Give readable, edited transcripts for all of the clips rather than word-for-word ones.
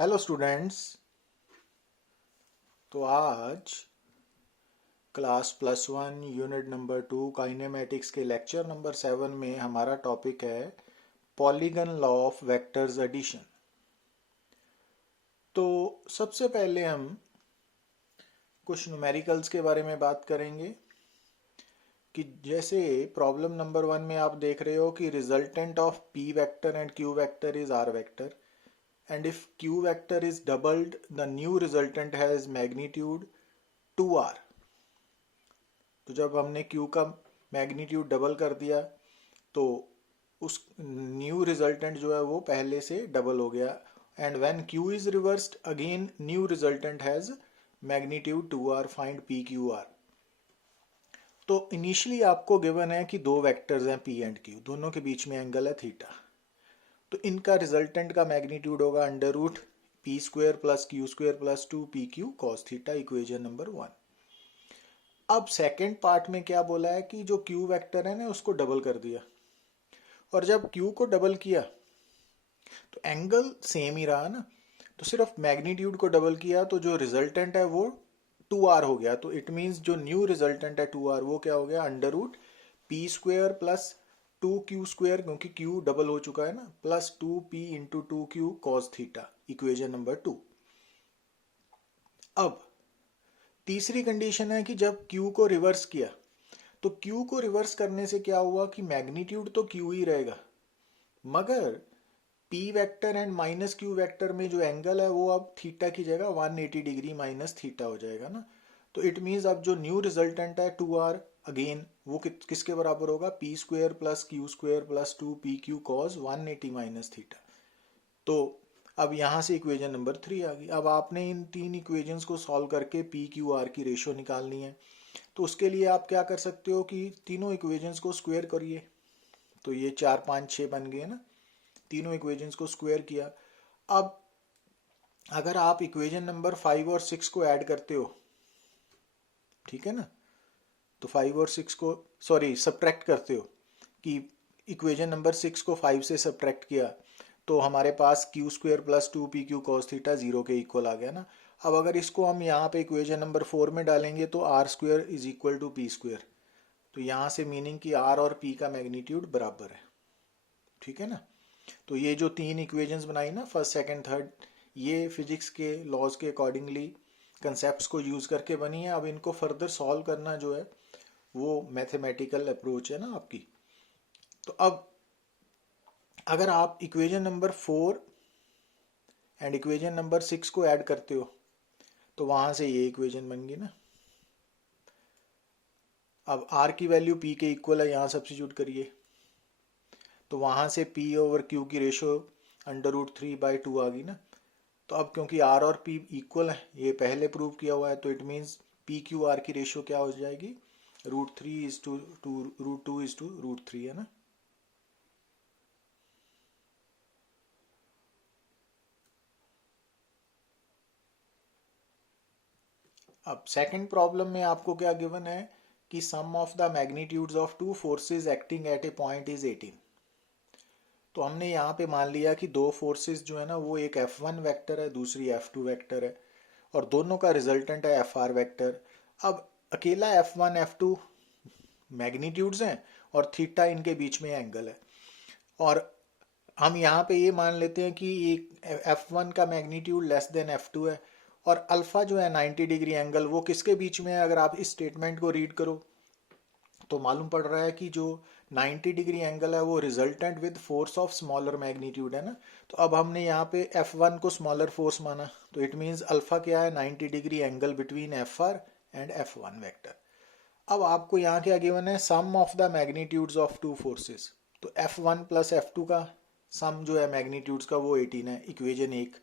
Hello students. तो आज class +1 unit number 2 kinematics के लेक्चर नंबर 7 में हमारा टॉपिक है polygon law of vectors addition. तो सबसे पहले हम कुछ न्यूमेरिकल्स के बारे में बात करेंगे कि जैसे प्रॉब्लम नंबर 1 में आप देख रहे हो कि resultant of P vector and Q vector is R vector, and if q vector is doubled the new resultant has magnitude 2r। तो जब हमने q का मैग्नीट्यूड डबल कर दिया तो उस न्यू रिजल्टेंट जो है वो पहले से डबल हो गया। And when q is reversed again new resultant has magnitude 2r, find P Q R. तो इनिशियली आपको गिवन है कि दो वेक्टर्स हैं p एंड q, दोनों के बीच में एंगल है थीटा। तो इनका रिजल्टेंट का मैग्नीट्यूड होगा under root P square plus Q square plus 2pq cos theta, equation number 1। अब सेकेंड पार्ट में क्या बोला है कि जो q वेक्टर है ना उसको डबल कर दिया, और जब q को डबल किया तो एंगल सेम ही रहा ना, तो सिर्फ मैग्नीट्यूड को डबल किया तो जो रिजल्टेंट है वो 2r हो गया। तो इट मीन्स जो न्यू रिजल्टेंट है 2r वो क्या हो गया under root P square plus 2q square, क्योंकि q डबल हो चुका है ना, plus 2p into 2q cos theta, equation number 2। अब तीसरी कंडीशन है कि जब q को रिवर्स किया तो q को रिवर्स करने से क्या हुआ कि मैग्नीट्यूड तो q ही रहेगा, मगर p vector and minus q vector में जो एंगल है वो अब थीटा की जगह 180 डिग्री माइनस थीटा हो जाएगा ना। तो इट मीन्स अब जो न्यू रिजल्टेंट है 2r अगेन वो किसके बराबर होगा, P square plus Q square plus 2pq cos 180 minus theta. तो अब यहाँ से इक्वेशन नंबर 3 आ गई। अब आपने इन तीन इक्वेशंस को सॉल्व करके पी क्यू आर की रेशियो निकालनी है। तो उसके लिए आप क्या कर सकते हो कि तीनों इक्वेशंस को स्क्वायर करिए। तो ये 4 5 6 बन गए ना, तीनों इक्वेशंस को स्क्वायर किया। अब अगर आप इक्वेशन नंबर 5 और 6 को ऐड करते हो, ठीक है ना, तो 5 और 6 को सब्ट्रैक्ट करते हो कि इक्वेशन नंबर 6 को 5 से सब्ट्रैक्ट किया तो हमारे पास q square plus 2pq cos theta 0 के इक्वल आ गया ना। अब अगर इसको हम यहाँ पे इक्वेशन नंबर 4 में डालेंगे तो R square is equal to P square. तो यहाँ से मीनिंग कि आर और पी का मैग्नीट्यूड बराबर है, ठीक है ना। तो ये जो तीन इक्वेशंस बनाई ना, फर्स्ट सेकंड थर्ड, ये फिजिक्स के लॉज के अकॉर्डिंगली कंसेप्ट को यूज करके बनी है। अब इनको फर्दर सॉल्व करना जो है वो मैथमेटिकल अप्रोच है ना आपकी। तो अब अगर आप equation number 4 and equation number 6 को ऐड करते हो तो वहां से ये इक्वेशन बन गई ना। अब r की वैल्यू p के इक्वल है, यहाँ सब्स्टिट्यूट करिए तो वहां से p ओवर q की रेशियो अंडर रूट 3/2 आ गई ना। तो अब क्योंकि r और p इक्वल है, ये पहले प्रूव किया हुआ है, तो it means P Q R की रेशियो क्या हो जाएगी, √3:√2:√3 है ना। अब सेकंड प्रॉब्लम में आपको क्या गिवन है कि sum of the magnitudes of two forces acting at a point is 18। तो हमने यहाँ पे मान लिया कि दो फोर्सेस जो है ना वो एक F1 वेक्टर है, दूसरी F2 वेक्टर है, और दोनों का रिजल्टेंट है FR वेक्टर। अब अकेला F1 F2 मैग्नीट्यूड्स हैं और थीटा इनके बीच में एंगल है, और हम यहाँ पे ये मान लेते हैं कि एक F1 का मैग्नीट्यूड लेस देन F2 है, और अल्फा जो है 90 डिग्री एंगल वो किसके बीच में है। अगर आप इस स्टेटमेंट को रीड करो तो मालूम पड़ रहा है कि जो 90 डिग्री एंगल है वो resultant with force of smaller magnitude है ना। तो अब हमने यहाँ पे F1 को स्मॉलर फोर्स माना, तो इट मीन्स अल्फा क्या है, 90 degree angle between FR and F1 vector. अब आपको यहाँ क्या गिवन है, sum of the magnitudes of two forces. तो F1 प्लस F2 का सम जो है मैग्नीट्यूड्स का वो 18 है, इक्वेशन 1।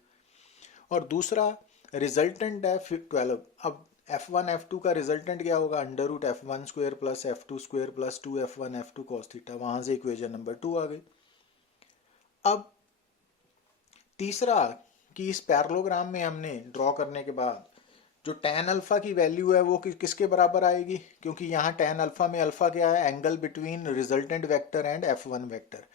और दूसरा रिजल्टेंट है 12। अब F1 F2 का रिजल्टेंट क्या होगा, under root F1 square plus F2 square plus 2F1 F2 cos theta, वहां से इक्वेशन नंबर 2 आ गई। अब तीसरा कि इस पैरेललोग्राम में हमने ड्रॉ करने के बाद जो tan अल्फा की वैल्यू है वो किसके बराबर आएगी, क्योंकि यहाँ tan अल्फा में अल्फा क्या है, angle between resultant vector and F1 vector.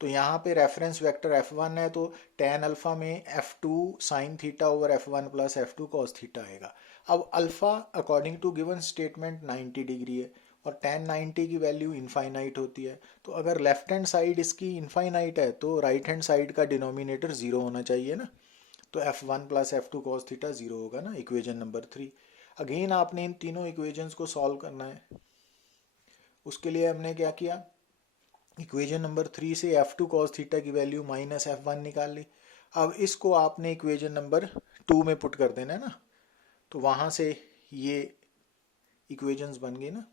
तो यहाँ पे रेफरेंस वेक्टर F1 है, तो tan अल्फा में F2 sine theta over F1 plus F2 cos theta आएगा। अब alpha according to given statement 90 degree है और tan 90 की वैल्यू इनफाइनाइट होती है। तो अगर लेफ्ट हैंड साइड इसकी इनफाइनाइट है तो राइट हैंड साइड का डिनोमिनेटर जीरो होना चाहिए ना। तो F1 plus F2 cos theta zero होगा ना, इक्वेजन नंबर 3। अगेन आपने इन तीनों इक्वेशंस को सॉल्व करना है। उसके लिए हमने क्या किया, इक्वेशन नंबर 3 से F2 कॉस थीटा की वैल्यू माइनस F1 निकाल ली। अब इसको आपने इक्वेशन नंबर 2 में पुट कर देना है ना, तो वहां से ये इक्वेशंस बन गई ना।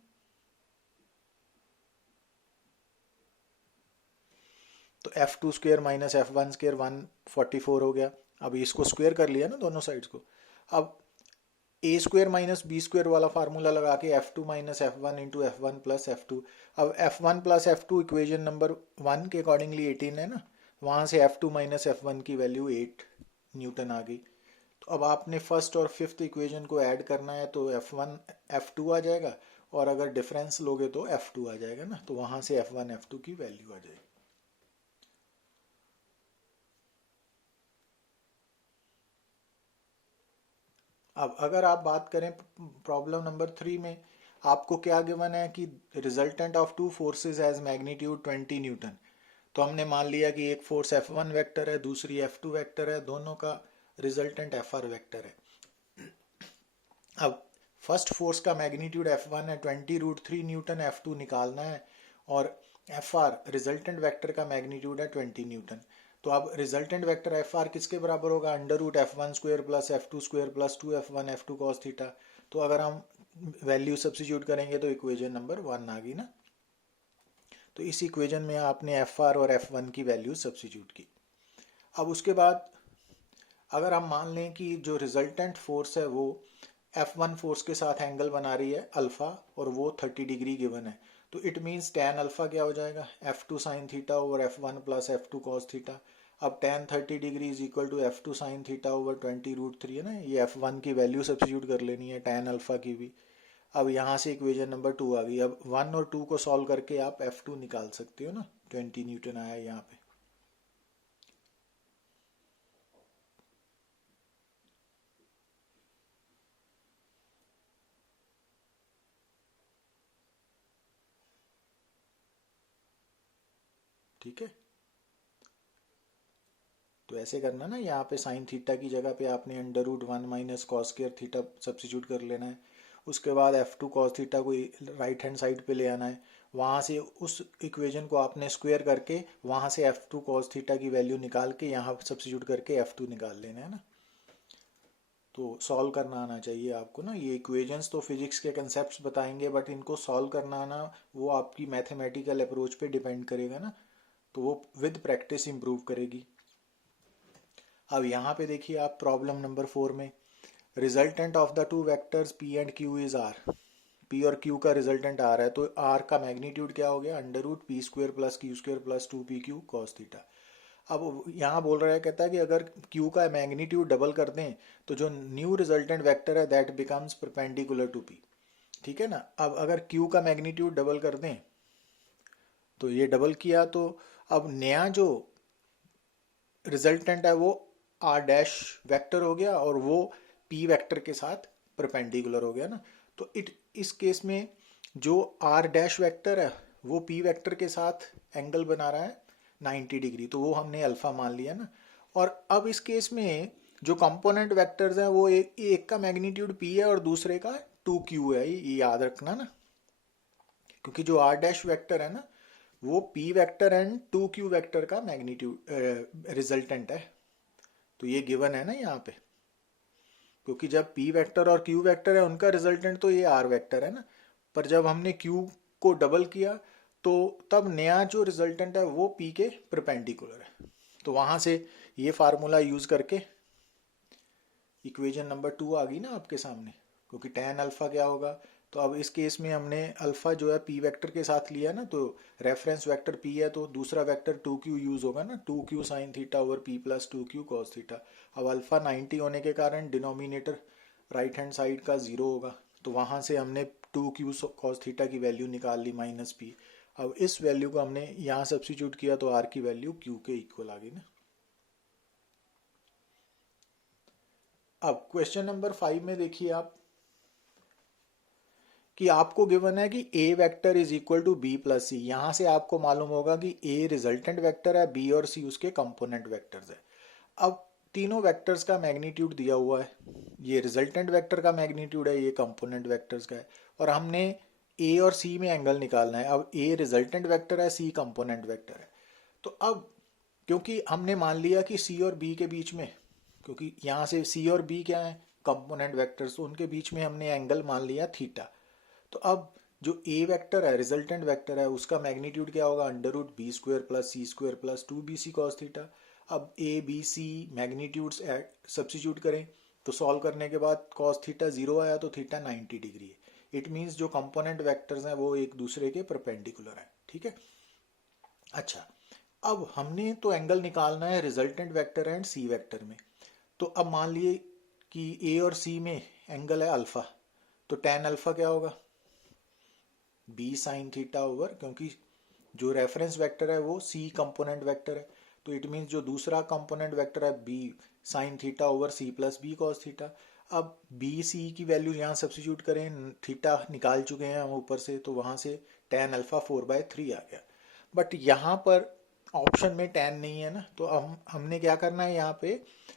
तो F2 square minus F1 square 144 हो गया। अब इसको स्क्वेयर कर लिया ना दोनों साइड्स को। अब ए स्क्वेयर माइनस बी स्क्वेयर वाला फार्मूला लगा के F2 minus F1 into F1 plus F2। अब F1 plus F2 equation number 1 के अकॉर्डिंगली 18 है ना, वहाँ से F2 माइनस F1 की वैल्यू 8 न्यूटन आ गई। तो अब आपने फर्स्ट और फिफ्थ इक्वेशन को ऐड करना है, तो F1 F2 आ जाएगा, और अगर डिफरेंस लोगे तो F2 आ जाएगा ना, तो वहाँ से F1 F2 की वैल्यू आ जाएगी। अब अगर आप बात करें प्रॉब्लम नंबर 3 में, आपको क्या गिवन है कि resultant of two forces as magnitude 20 newton. तो हमने मान लिया कि एक फोर्स F1 वेक्टर है, दूसरी F2 वेक्टर है, दोनों का रिजल्टेंट FR वेक्टर है। अब फर्स्ट फोर्स का मैग्नीट्यूड F1 है 20√3 न्यूटन, F2 निकालना है, और FR रिजल्टेंट वेक्टर का मैग्नीट्यूड है 20 न्यूटन। तो अब रिजल्टेंट वेक्टर FR किसके बराबर होगा, √F1 square plus F2 square plus 2F1 F2 cos theta. तो अगर हम वैल्यू सब्स्टिट्यूट करेंगे तो इक्वेशन नंबर 1 आ गई ना। तो इस इक्वेशन में आपने FR और F1 की वैल्यू सब्स्टिट्यूट की। अब उसके बाद अगर हम मान लें कि जो रिजल्टेंट फोर्स है वो F1 फोर्स के साथ एंगल बना रही है अल्फा, और वो 30 डिग्री गिवन है, तो इट मीन्स tan अल्फा क्या हो जाएगा, F2 sine theta over F1 plus F2 cos theta. अब tan 30 degree is equal to F2 sine theta over 20√3 है ना, ये F1 की वैल्यू सब्स्टिट्यूट कर लेनी है, tan अल्फा की भी। अब यहाँ से इक्वेशन नंबर 2 आ गई। अब 1 और 2 को सॉल्व करके आप F2 निकाल सकते हो ना, 20 न्यूटन आया यहाँ पे। ठीक है, तो ऐसे करना ना, यहाँ पे साइन थीटा की जगह पे आपने √1 minus cos square theta substitute कर लेना है। उसके बाद F2 कॉस थीटा को राइट हैंड साइड पे ले आना है, वहाँ से उस इक्वेशन को आपने स्क्वायर करके वहाँ से F2 कॉस थीटा की वैल्यू निकाल के यहाँ सब्स्टिट्यूट करके F2 निकाल लेना है ना। तो सॉल्व करना आना चाहिए आपको ना। ये इक्वेशंस तो फिजिक्स के कंसेप्ट बताएंगे, बट इनको सॉल्व करना आना वो आपकी मैथमेटिकल अप्रोच पे डिपेंड करेगा ना, तो वो विद प्रैक्टिस इम्प्रूव करेगी। अब यहाँ पे देखिए आप प्रॉब्लम नंबर 4 में, resultant of the two vectors P and Q is R। P और Q का रिजल्टेंट R है, तो R का मैग्नीट्यूड क्या हो गया, √P square plus Q square plus 2PQ cos theta. अब यहाँ बोल रहा है, कहता है कि अगर Q का मैग्नीट्यूड डबल कर दें तो जो न्यू रिजल्टेंट वेक्टर है that becomes perpendicular to P। ठीक है ना। अब अगर Q का मैग्नीट्यूड डबल कर दें, तो ये डबल किया, तो अब नया जो रिजल्टेंट है वो R डैश वेक्टर हो गया, और वो P वेक्टर के साथ परपेंडिकुलर हो गया ना। तो इस केस में जो R डैश वेक्टर है वो P वेक्टर के साथ एंगल बना रहा है 90 डिग्री, तो वो हमने अल्फा मान लिया ना। और अब इस केस में जो कंपोनेंट वेक्टर्स हैं वो एक का मैग्नीट्यूड P है और दूसरे का 2Q है, ये याद रखना ना, क्योंकि जो R डैश वेक्टर है ना वो P vector and 2Q vector का मैग्नीट्यूड रिजल्टेंट है। तो ये गिवन है ना यहाँ पे, क्योंकि जब P वेक्टर और Q वेक्टर है उनका रिजल्टेंट तो ये R वेक्टर है ना, पर जब हमने Q को डबल किया तो तब नया जो रिजल्टेंट है वो P के परपेंडिकुलर है। तो वहां से ये फार्मूला यूज करके इक्वेशन नंबर 2 आ गई ना आपके सामने, क्योंकि tan अल्फा क्या होगा। तो अब इस केस में हमने अल्फा जो है P वेक्टर के साथ लिया ना, तो रेफरेंस वेक्टर P है, तो दूसरा वेक्टर 2Q यूज होगा ना, 2Q sign theta over P plus 2Q cos theta. अब अल्फा 90 होने के कारण डिनोमिनेटर राइट हैंड साइड का जीरो होगा, तो वहां से हमने 2Q कॉस थीटा की वैल्यू निकाल ली -P। अब इस वैल्यू को हमने यहाँ सब्स्टिट्यूट किया तो आर की वैल्यू क्यू के इक्वल आ गई ना। अब क्वेश्चन नंबर 5 में देखिए आप कि आपको गिवन है कि a vector is equal to b plus c. यहां से आपको मालूम होगा कि ए रिजल्टेंट वेक्टर है, बी और सी उसके कंपोनेंट वेक्टर्स है। अब तीनों वेक्टर्स का मैग्नीट्यूड दिया हुआ है, ये रिजल्टेंट वेक्टर का मैग्नीट्यूड है, ये कंपोनेंट वेक्टर्स का है, और हमने ए और सी में एंगल निकालना है। अब ए रिजल्टेंट वेक्टर है, सी कंपोनेंट वेक्टर है। तो अब क्योंकि हमने मान लिया कि सी और बी के बीच में, क्योंकि यहाँ से सी और बी क्या है कंपोनेंट वेक्टर्स, तो उनके बीच में हमने एंगल मान लिया थीटा। तो अब जो ए वेक्टर है रिजल्टेंट वेक्टर है उसका मैग्नीट्यूड क्या होगा, under root b square plus c square plus 2bc cos theta. अब a b c magnitudes substitute करें तो सॉल्व करने के बाद कॉस थीटा 0 आया तो थीटा 90 डिग्री है। इट मीन्स जो कंपोनेंट वेक्टर्स हैं वो एक दूसरे के परपेंडिकुलर हैं, ठीक है। अच्छा, अब हमने तो एंगल निकालना है resultant vector and C vector में। तो अब मान लिए कि ए और सी में एंगल है अल्फा, तो टेन अल्फा क्या होगा, बी साइन थीटा ओवर, क्योंकि जो रेफरेंस वेक्टर है वो सी कंपोनेंट वेक्टर है, तो इट मीन्स जो दूसरा कंपोनेंट वेक्टर है B sine theta over C plus B cos theta. अब बी सी की वैल्यू यहाँ सब्स्टिट्यूट करें, थीटा निकाल चुके हैं हम ऊपर से, तो वहाँ से टेन अल्फा 4/3 आ गया। बट यहाँ पर ऑप्शन में टेन नहीं है ना, तो हमने क्या करना है यहाँ पे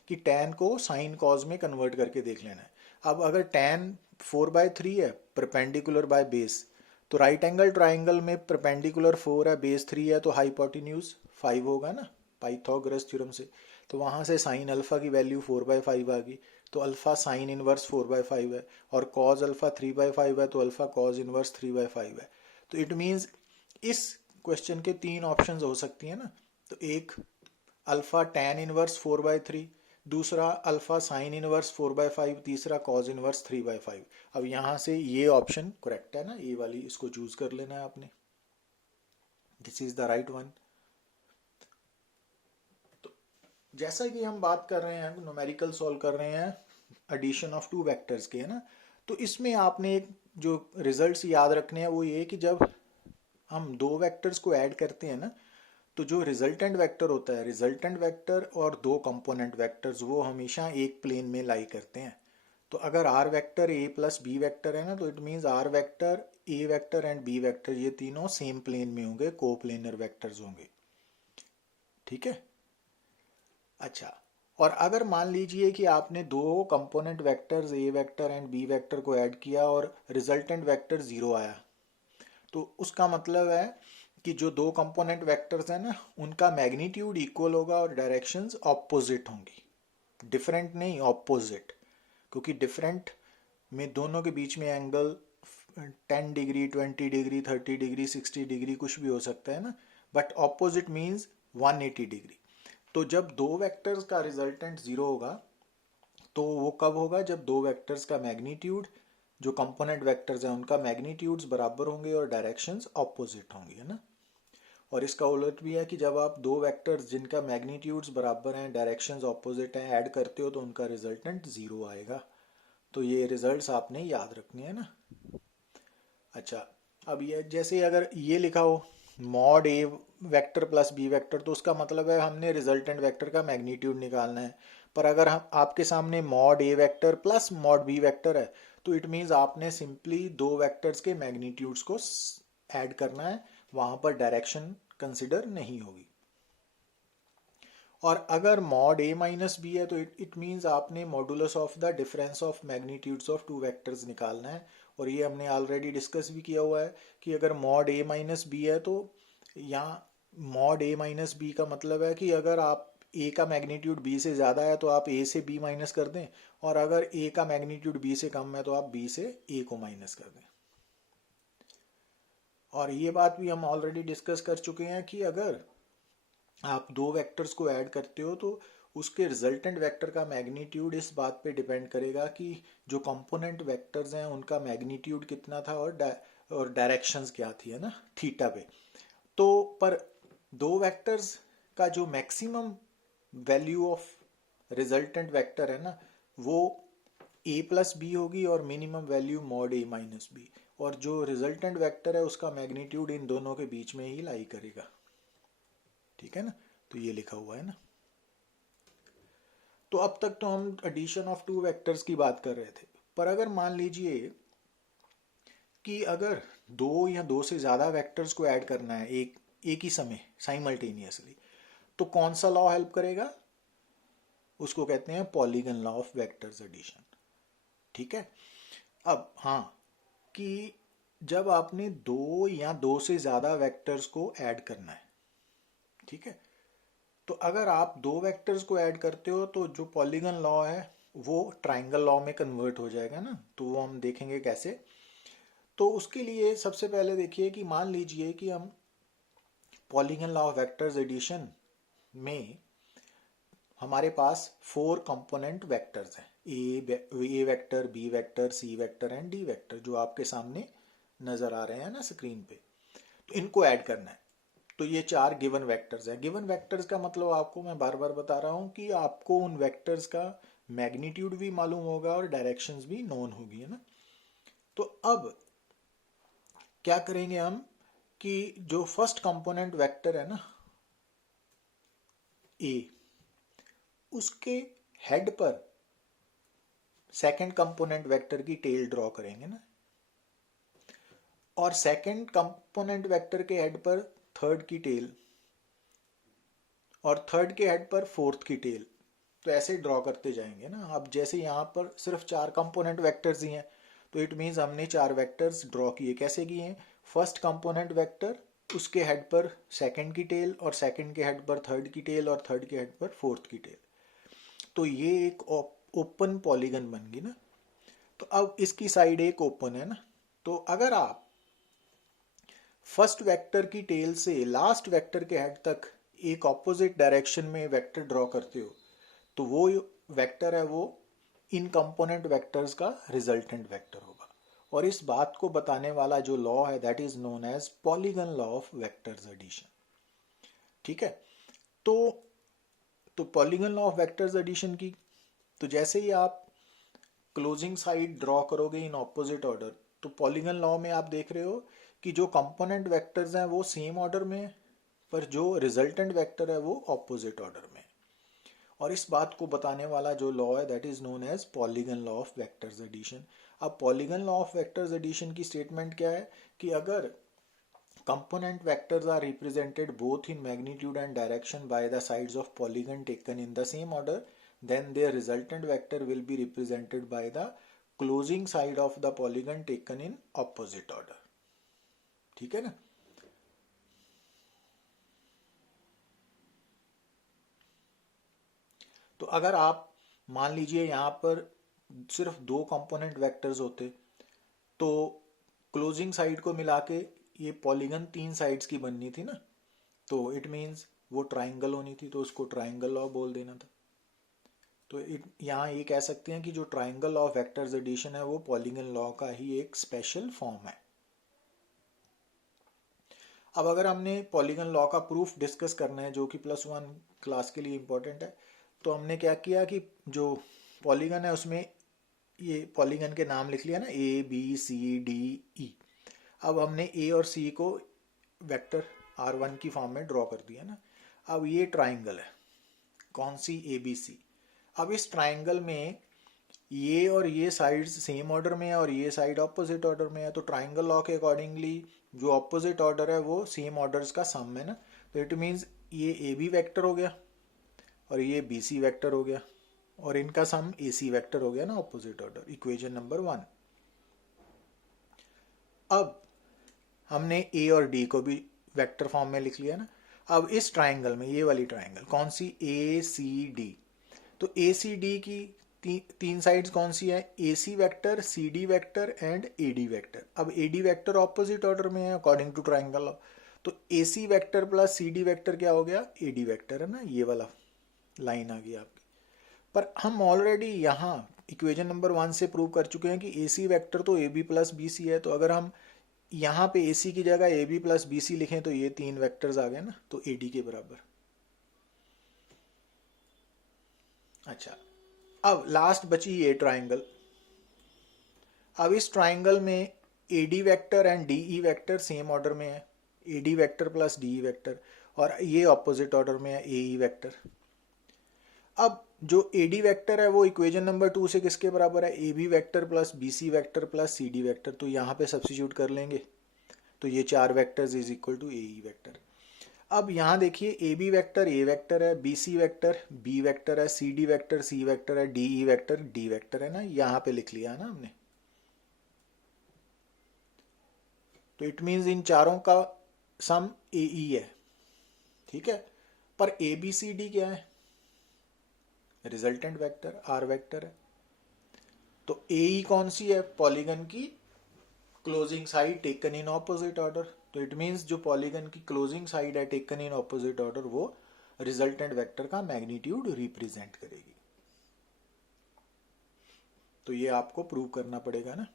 कि टेन को साइन कॉज में कन्वर्ट करके देख लेना है। अब अगर टेन 4/3 है परपेंडिकुलर बाय बेस, तो राइट एंगल ट्राइंगल में परपेंडिकुलर 4 है, बेस 3 है, तो हाइपोटेन्यूज 5 होगा ना पाइथागोरस थ्योरम से। तो वहाँ से साइन अल्फा की वैल्यू 4/5 आ गई, तो अल्फा साइन इनवर्स 4/5 है, और कॉज अल्फा 3/5 है, तो अल्फा कॉज इनवर्स 3/5 है। तो इट मीन्स इस क्वेश्चन के तीन ऑप्शंस हो सकती हैं ना, तो एक अल्फा टेन इनवर्स 4/3, दूसरा अल्फा साइन इनवर्स 4/5, तीसरा कॉज इनवर्स 3/5। अब यहां से ये ऑप्शन करेक्ट है ना, ये वाली इसको चूज कर लेना है आपने, this is the right one. तो जैसा कि हम बात कर रहे हैं न्यूमेरिकल सॉल्व कर रहे हैं एडिशन ऑफ टू वेक्टर्स के, है ना, तो इसमें आपने एक जो रिजल्ट्स याद रखने हैं वो ये कि जब हम दो वेक्टर्स को ऐड करते हैं ना, तो जो रिजल्टेंट वेक्टर होता है, रिजल्टेंट वेक्टर और दो कंपोनेंट वेक्टर्स वो हमेशा एक प्लेन में लाई करते हैं। तो अगर R vector A plus B vector है ना, तो it means R vector A vector and B vector ये तीनों सेम प्लेन में होंगे, कोप्लेनर वेक्टर्स होंगे, ठीक है। अच्छा, और अगर मान लीजिए कि आपने दो component vectors A vector and B vector को ऐड किया और रिजल्टेंट वेक्टर 0 आया, तो उसका मतलब है कि जो दो कंपोनेंट वेक्टर्स हैं ना उनका मैग्नीट्यूड इक्वल होगा और डायरेक्शंस ऑपोजिट होंगी, डिफरेंट नहीं ऑपोजिट, क्योंकि डिफरेंट में दोनों के बीच में angle 10 degree 20 degree 30 degree 60 degree कुछ भी हो सकता है ना, बट ऑपोजिट मीन्स 180 डिग्री। तो जब दो वेक्टर्स का रिजल्टेंट 0 होगा तो वो कब होगा, जब दो वेक्टर्स का मैग्नीट्यूड जो कंपोनेंट वेक्टर्स हैं उनका मैग्नीट्यूड्स बराबर होंगे और डायरेक्शंस ऑपोजिट होंगी, है ना। और इसका उलट भी है कि जब आप दो वेक्टर्स जिनका मैग्नीट्यूड्स बराबर हैं डायरेक्शंस ऑपोजिट हैं ऐड करते हो तो उनका रिजल्टेंट 0 आएगा। तो ये रिजल्ट्स आपने याद रखने हैं ना। अच्छा, अब ये जैसे अगर ये लिखा हो mod a vector plus B vector, तो उसका मतलब है हमने रिजल्टेंट वेक्टर का मैग्नीट्यूड निकालना है। पर अगर हम आपके सामने mod a vector plus mod b vector है, तो इट मीन्स आपने सिंपली दो वेक्टर्स के मैग्नीट्यूड्स को ऐड करना है, वहां पर डायरेक्शन कंसिडर नहीं होगी। और अगर मॉड ए माइनस बी है तो इट मीन्स आपने modulus of the difference of magnitudes of two vectors निकालना है। और ये हमने ऑलरेडी डिस्कस भी किया हुआ है कि अगर मॉड ए माइनस बी है तो यहाँ मॉड ए माइनस बी का मतलब है कि अगर आप ए का मैग्नीट्यूड बी से ज़्यादा है तो आप ए से बी माइनस कर दें, और अगर ए का मैग्नीट्यूड बी से कम है तो आप बी से ए को माइनस कर दें। और ये बात भी हम ऑलरेडी डिस्कस कर चुके हैं कि अगर आप दो वेक्टर्स को ऐड करते हो तो उसके रिजल्टेंट वेक्टर का मैग्नीट्यूड इस बात पे डिपेंड करेगा कि जो कंपोनेंट वेक्टर्स हैं उनका मैग्नीट्यूड कितना था और डायरेक्शंस क्या थी, है ना, थीटा पे। तो पर दो वेक्टर्स का जो maximum value of resultant vector है ना वो ए प्लस बी होगी और मिनिमम वैल्यू मॉड ए माइनस बी, और जो रिजल्टेंट वेक्टर है उसका मैग्नीट्यूड इन दोनों के बीच में ही लाई करेगा। ठीक है ना, तो ये लिखा हुआ है ना। तो अब तक तो हम एडिशन ऑफ टू वेक्टर्स की बात कर रहे थे, पर अगर मान लीजिए कि अगर दो या दो से ज़्यादा वेक्टर्स को ऐड करना है एक ही समय साइमल्टेनियसली, तो कौन सा लॉ हेल्प करेगा? उसको कहते हैं polygon law of vectors addition. ठीक है। अब हाँ, कि जब आपने दो या दो से ज़्यादा वेक्टर्स को ऐड करना है, ठीक है, तो अगर आप दो वेक्टर्स को ऐड करते हो तो जो पॉलीगन लॉ है वो ट्राइंगल लॉ में कन्वर्ट हो जाएगा ना, तो वो हम देखेंगे कैसे। तो उसके लिए सबसे पहले देखिए कि मान लीजिए कि हम polygon law of vectors addition में हमारे पास 4 कंपोनेंट वेक्टर्स हैं, a vector, b vector, c vector and d vector, जो आपके सामने नजर आ रहे हैं ना स्क्रीन पे। तो इनको ऐड करना है। तो ये 4 गिवन वेक्टर्स हैं। गिवन वेक्टर्स का मतलब आपको मैं बार बार बता रहा हूं कि आपको उन वेक्टर्स का मैग्नीट्यूड भी मालूम होगा और डायरेक्शंस भी नोन होगी, है ना। तो अब क्या करेंगे हम कि जो फर्स्ट कंपोनेंट वेक्टर है ना ए, उसके हेड पर सेकंड कंपोनेंट वेक्टर की टेल ड्रॉ करेंगे ना, और सेकंड कंपोनेंट वेक्टर के हेड पर थर्ड की टेल, और थर्ड के हेड पर फोर्थ की टेल। तो ऐसे ड्रॉ करते जाएंगे ना। अब जैसे यहाँ पर सिर्फ 4 कंपोनेंट वेक्टर्स ही हैं, तो इट मीन्स हमने 4 वेक्टर्स ड्रॉ किए। कैसे किए हैं? फर्स्ट कंपोनेंट वेक्टर, उसके हेड पर सेकंड की टेल, और सेकंड के हेड पर थर्ड की टेल, और थर्ड के हेड पर फोर्थ की टेल। तो ये एक ओपन पॉलीगन बन गई ना। तो अब इसकी साइड एक ओपन है ना, तो अगर आप फर्स्ट वेक्टर की टेल से लास्ट वेक्टर के हेड तक एक ऑपोजिट डायरेक्शन में वेक्टर ड्रॉ करते हो, तो वो वेक्टर है वो इन कंपोनेंट वेक्टर्स का रिजल्टेंट वेक्टर होगा। और इस बात को बताने वाला जो लॉ है that is known as polygon law of vectors addition. ठीक है। तो polygon law of vectors addition की, तो जैसे ही आप क्लोजिंग साइड ड्रॉ करोगे इन ऑपोजिट ऑर्डर, तो पॉलीगन लॉ में आप देख रहे हो कि जो कंपोनेंट वेक्टर्स हैं वो सेम ऑर्डर में है, पर जो रिजल्टेंट वेक्टर है वो ऑपोजिट ऑर्डर में। और इस बात को बताने वाला जो लॉ है that is known as polygon law of vectors addition. अब polygon law of vectors addition की स्टेटमेंट क्या है कि अगर component vectors are represented both in magnitude and direction by the sides of polygon taken in the same order, then their resultant vector will be represented by the closing side of the polygon taken in opposite order। ठीक है ना। तो अगर आप मान लीजिए यहां पर सिर्फ 2 कंपोनेंट वेक्टर्स होते, तो क्लोजिंग साइड को मिला के ये पॉलीगन 3 साइड्स की बननी थी ना, तो इट मीन्स वो ट्राइंगल होनी थी, तो उसको ट्राइंगल लॉ बोल देना था। तो यहाँ ये कह सकते हैं कि जो triangle law of vectors addition है वो पॉलीगन लॉ का ही एक स्पेशल फॉर्म है। अब अगर हमने पॉलीगन लॉ का प्रूफ डिस्कस करना है जो कि +1 क्लास के लिए इंपॉर्टेंट है, तो हमने क्या किया कि जो पॉलीगन है उसमें ये पॉलीगन के नाम लिख लिया ना, ABCDE। अब हमने ए और सी को वेक्टर R1 की फॉर्म में ड्रॉ कर दिया ना। अब ये ट्राइंगल है, कौन सी? ABC। अब इस ट्राइंगल में ये और ये साइड्स सेम ऑर्डर में है और ये साइड ऑपोजिट ऑर्डर में है, तो ट्राइंगल लॉ के अकॉर्डिंगली जो ऑपोजिट ऑर्डर है वो सेम ऑर्डर्स का सम है ना। तो इट मीन्स ये AB वेक्टर हो गया और ये BC वेक्टर हो गया, और इनका सम AC वेक्टर हो गया ना, ऑपोजिट ऑर्डर। Equation number 1। अब हमने ए और डी को भी वेक्टर फॉर्म में लिख लिया ना। अब इस ट्राइंगल में, ये वाली ट्राइंगल कौन सी? ACD। तो ACD की तीन साइड्स कौन सी है? AC vector, CD vector and AD vector. अब AD वेक्टर ऑपोजिट ऑर्डर में है अकॉर्डिंग टू ट्राइंगल लॉ, तो AC vector plus CD vector क्या हो गया? AD वेक्टर, है ना। ये वाला लाइन आ गई आपकी। पर हम ऑलरेडी यहाँ इक्वेशन नंबर 1 से प्रूव कर चुके हैं कि AC वेक्टर तो AB प्लस BC है, तो अगर हम यहाँ पे AC की जगह AB प्लस BC लिखें तो ये 3 वेक्टर्स आ गए ना, तो AD के बराबर। अच्छा, अब लास्ट बची ये ट्राइंगल, अब इस ट्राइंगल में AD vector and DE vector same order में है, AD vector plus DE vector, और ये ऑपोजिट ऑर्डर में है AE वेक्टर। अब जो AD वेक्टर है वो इक्वेशन नंबर 2 से किसके बराबर है, AB vector plus BC vector plus CD vector. तो यहाँ पे सब्स्टिट्यूट कर लेंगे, तो ये 4 vectors is equal to AE vector. अब यहाँ देखिए AB वेक्टर A वेक्टर है, BC वेक्टर B वेक्टर है, CD वेक्टर C वेक्टर है, DE वेक्टर D वेक्टर है ना, यहाँ पे लिख लिया ना हमने। तो इट मीन्स इन चारों का सम AE है, ठीक है। पर ABCD क्या है, रिजल्टेंट वेक्टर R वेक्टर है। तो AE कौन सी है, पॉलीगन की closing side taken in opposite order. तो इट मीन्स जो पॉलीगन की क्लोजिंग साइड है टेकन इन ऑपोजिट ऑर्डर वो रिजल्टेंट वेक्टर का मैग्नीट्यूड रिप्रेजेंट करेगी। तो ये आपको प्रूव करना पड़ेगा ना।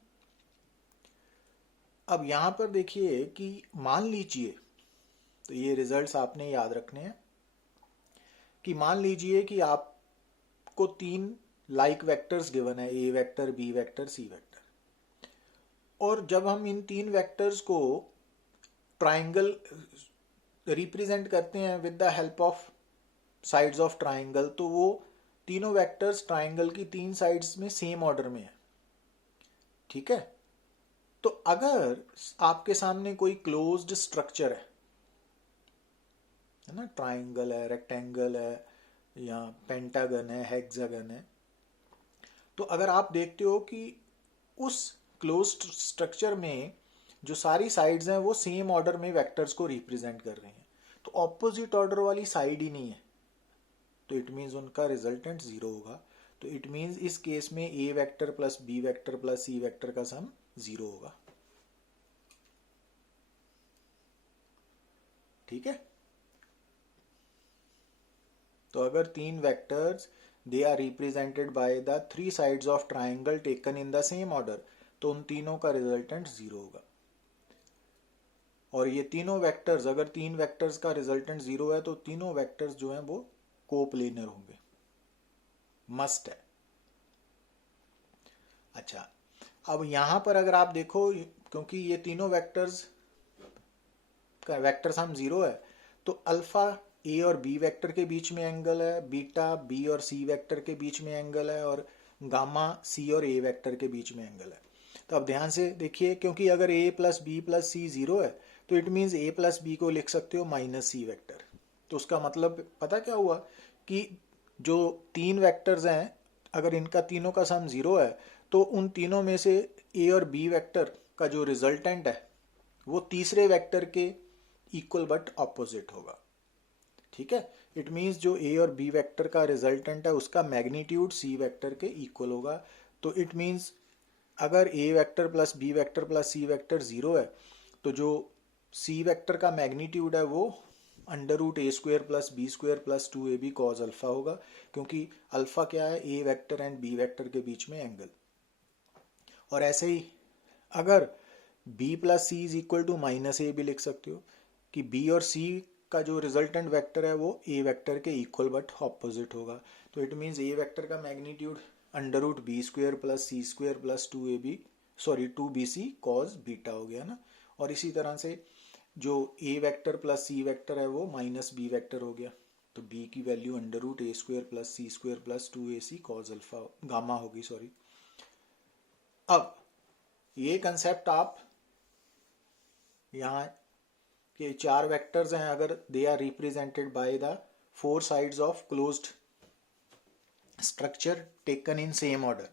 अब यहां पर देखिए कि मान लीजिए, तो ये रिजल्ट्स आपने याद रखने हैं, कि मान लीजिए कि आपको 3 लाइक वेक्टर्स गिवन है, A vector B vector C vector, और जब हम इन 3 वेक्टर्स को ट्राइंगल रिप्रेजेंट करते हैं with the help of sides of triangle, तो वो तीनों वेक्टर्स ट्राइंगल की 3 साइड्स में सेम ऑर्डर में है, ठीक है। तो अगर आपके सामने कोई क्लोज्ड स्ट्रक्चर है ना, ट्राइंगल है, रेक्टेंगल है, या पेंटागन है, हेक्सागन है, तो अगर आप देखते हो कि उस क्लोज्ड स्ट्रक्चर में जो सारी साइड्स हैं वो सेम ऑर्डर में वेक्टर्स को रिप्रेजेंट कर रही हैं, तो ऑपोजिट ऑर्डर वाली साइड ही नहीं है, तो इट मीन्स उनका रिजल्टेंट 0 होगा। तो इट मीन्स इस केस में A vector plus B vector plus C vector का सम 0 होगा, ठीक है। तो अगर 3 vectors they are represented by the 3 sides of triangle taken in the same order, तो उन तीनों का रिजल्टेंट 0 होगा। और ये तीनों वेक्टर्स, अगर 3 वेक्टर्स का रिजल्टेंट 0 है तो तीनों वेक्टर्स जो हैं वो कोप्लेनर होंगे, मस्ट है। अच्छा, अब यहां पर अगर आप देखो, क्योंकि ये तीनों वेक्टर्स का वेक्टर सम 0 है, तो अल्फा A और B वेक्टर के बीच में एंगल है, बीटा B और C वेक्टर के बीच में एंगल है, और गामा C और A वेक्टर के बीच में एंगल है। तो अब ध्यान से देखिए, क्योंकि अगर A plus B plus C 0 है, तो it means A plus B को लिख सकते हो माइनस C वेक्टर। तो उसका मतलब पता क्या हुआ, कि जो 3 वेक्टर्स हैं अगर इनका तीनों का सम 0 है, तो उन तीनों में से A और B वेक्टर का जो रिजल्टेंट है वो तीसरे वेक्टर के इक्वल बट ऑपोजिट होगा, ठीक है। इट मीन्स जो A और B वेक्टर का रिजल्टेंट है उसका मैग्नीट्यूड C वेक्टर के इक्वल होगा। तो इट मीन्स अगर A vector plus B vector plus C vector 0 है, तो जो C वेक्टर का मैग्नीट्यूड है वो under root A square plus B square plus 2AB cos alpha होगा, क्योंकि अल्फा क्या है, A vector and B vector के बीच में एंगल। और ऐसे ही अगर B plus C is equal to minus A भी लिख सकते हो, कि B और C का जो रिजल्टेंट वेक्टर है वो A वेक्टर के इक्वल बट ऑपोजिट होगा। तो इट मीन्स A वेक्टर का magnitude under root B square plus C square plus 2BC cos beta हो गया ना। और इसी तरह से जो A vector plus C vector है वो माइनस B वेक्टर हो गया, तो B की value under root A square plus C square plus 2AC cos alpha gamma होगी, सॉरी। अब ये कंसेप्ट आप यहाँ के 4 वेक्टर्स हैं, अगर they are represented by the 4 sides of closed structure taken in same order,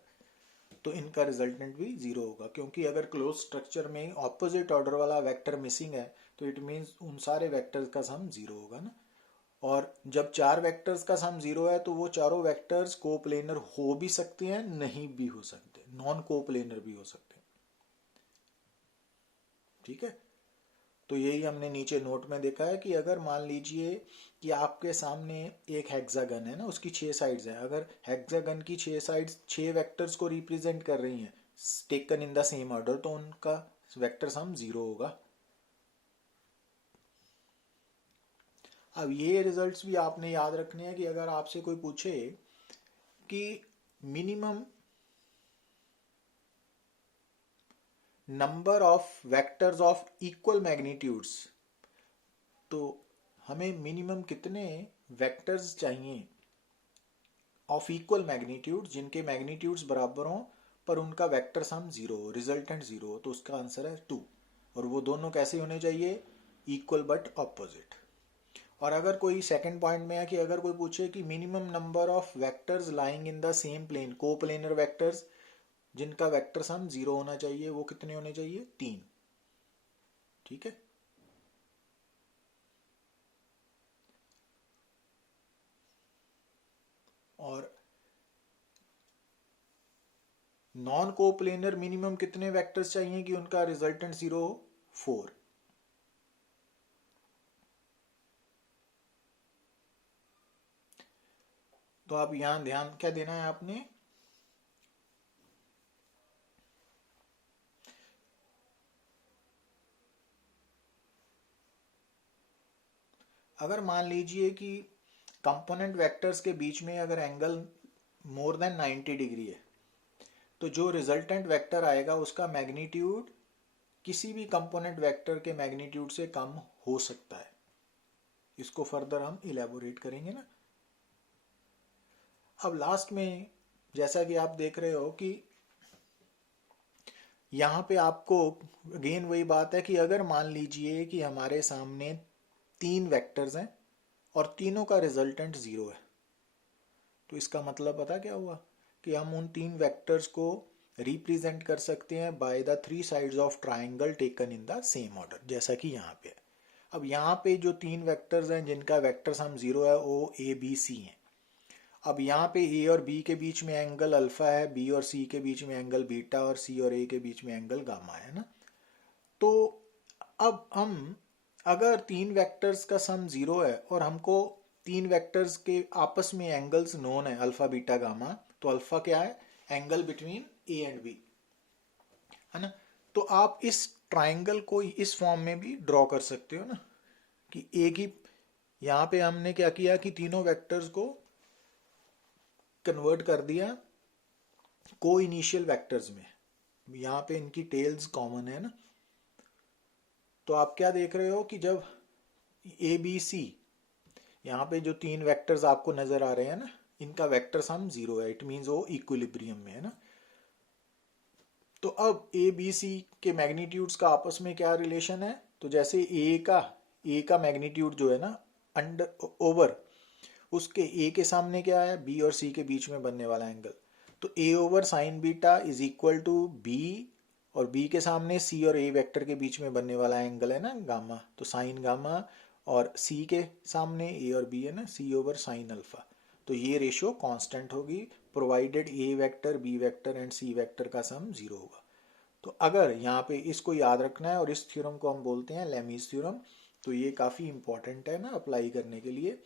तो इनका रिजल्टेंट भी 0 होगा, क्योंकि अगर क्लोज स्ट्रक्चर में ऑपोजिट ऑर्डर वाला वेक्टर मिसिंग है तो इट मीन्स उन सारे वेक्टर्स का सम 0 होगा ना। और जब 4 वेक्टर्स का सम 0 है तो वो चारों वेक्टर्स कोप्लेनर हो भी सकते हैं, नहीं भी हो सकते, नॉन कोप्लेनर भी हो सकते हैं, ठीक है। तो यही हमने नीचे नोट में देखा है कि अगर मान लीजिए कि आपके सामने एक हेक्सागन है ना, उसकी 6 साइड्स हैं, अगर हेक्सागन की 6 साइड्स 6 वेक्टर्स को रिप्रेजेंट कर रही हैं taken in the same order, तो उनका वेक्टर सम 0 होगा। अब ये रिजल्ट्स भी आपने याद रखने हैं कि अगर आपसे कोई पूछे कि minimum number of vectors of equal magnitudes, तो हमें मिनिमम कितने वेक्टर्स चाहिए ऑफ इक्वल मैग्नीट्यूड, जिनके मैग्नीट्यूड्स बराबर हों पर उनका वेक्टर सम जीरो हो, रिजल्टेंट जीरो हो, तो उसका आंसर है 2। और वो दोनों कैसे होने चाहिए, इक्वल बट ऑपोजिट। और अगर कोई सेकंड पॉइंट में है कि अगर कोई पूछे कि minimum number of vectors lying in the same plane, coplanar vectors जिनका वेक्टर सम जीरो होना चाहिए, वो कितने होने चाहिए, 3। ठीक है। और नॉन कोप्लेनर मिनिमम कितने वेक्टर्स चाहिए कि उनका रिजल्टेंट जीरो हो, 4। तो आप यहां ध्यान क्या देना है आपने, अगर मान लीजिए कि कंपोनेंट वेक्टर्स के बीच में अगर एंगल मोर देन 90 डिग्री है, तो जो रिजल्टेंट वेक्टर आएगा उसका मैग्नीट्यूड किसी भी कंपोनेंट वेक्टर के मैग्नीट्यूड से कम हो सकता है। इसको फर्दर हम इलेबोरेट करेंगे ना। अब लास्ट में जैसा कि आप देख रहे हो कि यहाँ पे आपको अगेन वही बात है कि अगर मान लीजिए कि हमारे सामने 3 वेक्टर्स हैं और तीनों का रिजल्टेंट जीरो है, तो इसका मतलब पता क्या हुआ कि हम उन 3 वेक्टर्स को रिप्रेजेंट कर सकते हैं bye the 3 sides of triangle taken in the same order, जैसा कि यहाँ पे। अब यहाँ पे जो 3 वेक्टर्स हैं जिनका वेक्टर सम जीरो है वो ए बी सी हैं। अब यहाँ पे ए और बी के बीच में एंगल अल्फा है, बी और सी के बीच में एंगल बीटा, और सी और ए के बीच में एंगल गामा है ना। तो अब हम अगर 3 वेक्टर्स का सम जीरो है और हमको 3 वेक्टर्स के आपस में एंगल्स नोन है अल्फा बीटा गामा, तो अल्फा क्या है, angle between A and B, है ना। तो आप इस ट्राइंगल को इस फॉर्म में भी ड्रॉ कर सकते हो ना, कि एक ही यहाँ पे हमने क्या किया कि तीनों वेक्टर्स को कन्वर्ट कर दिया को इनिशियल वेक्टर्स में। यहाँ पे इनकी टेल्स कॉमन है ना। तो आप क्या देख रहे हो कि जब ए बी सी, यहाँ पे जो 3 वेक्टर्स आपको नजर आ रहे हैं ना, इनका वेक्टर सम जीरो है, इट मीन्स वो इक्विलिब्रियम में है ना। तो अब ए बी सी के मैग्नीट्यूड्स का आपस में क्या रिलेशन है, तो जैसे ए का मैग्नीट्यूड जो है ना अंडर ओवर उसके ए के सामने क्या है, बी और सी के बीच में बनने वाला एंगल, तो a over sine beta is equal to b, और बी के सामने सी और ए वेक्टर के बीच में बनने वाला एंगल है ना गामा, तो साइन गामा, और सी के सामने ए और बी है ना, सी ओवर साइन अल्फा। तो ये रेशियो कांस्टेंट होगी provided a vector b vector and C vector का सम जीरो होगा। तो अगर यहाँ पे इसको याद रखना है, और इस थ्योरम को हम बोलते हैं लेमीज थ्योरम। तो ये काफ़ी इंपॉर्टेंट है ना अप्लाई करने के लिए,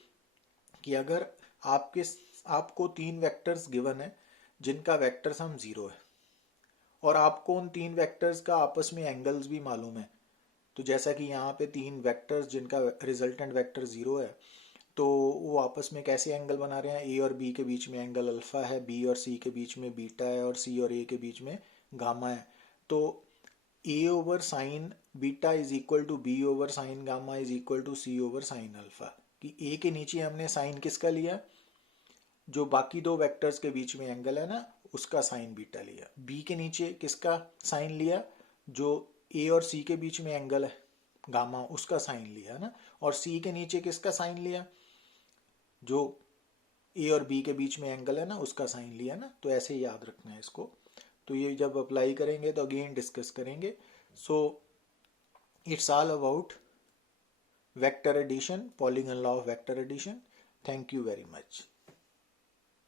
कि अगर आपके आपको 3 वेक्टर्स गिवन है जिनका वेक्टर सम जीरो है, और आपको उन 3 वेक्टर्स का आपस में एंगल्स भी मालूम है, तो जैसा कि यहाँ पे 3 वेक्टर्स जिनका रिजल्टेंट वेक्टर जीरो है, तो वो आपस में कैसे एंगल बना रहे हैं, ए और बी के बीच में एंगल अल्फा है, बी और सी के बीच में बीटा है, और सी और ए के बीच में गामा है। तो a over sine beta is equal to b over sine gamma is equal to c over sine alpha, कि ए के नीचे हमने साइन किसका लिया, जो बाकी दो वेक्टर्स के बीच में एंगल है ना उसका साइन बीटा लिया, बी के नीचे किसका साइन लिया, जो ए और सी के बीच में एंगल है गामा उसका साइन लिया ना, और सी के नीचे किसका साइन लिया, जो ए और बी के बीच में एंगल है ना उसका साइन लिया ना। तो ऐसे ही याद रखना है इसको। तो ये जब अप्लाई करेंगे तो अगेन डिस्कस करेंगे। So it's all about vector addition, polygon law of vector addition. Thank you very much.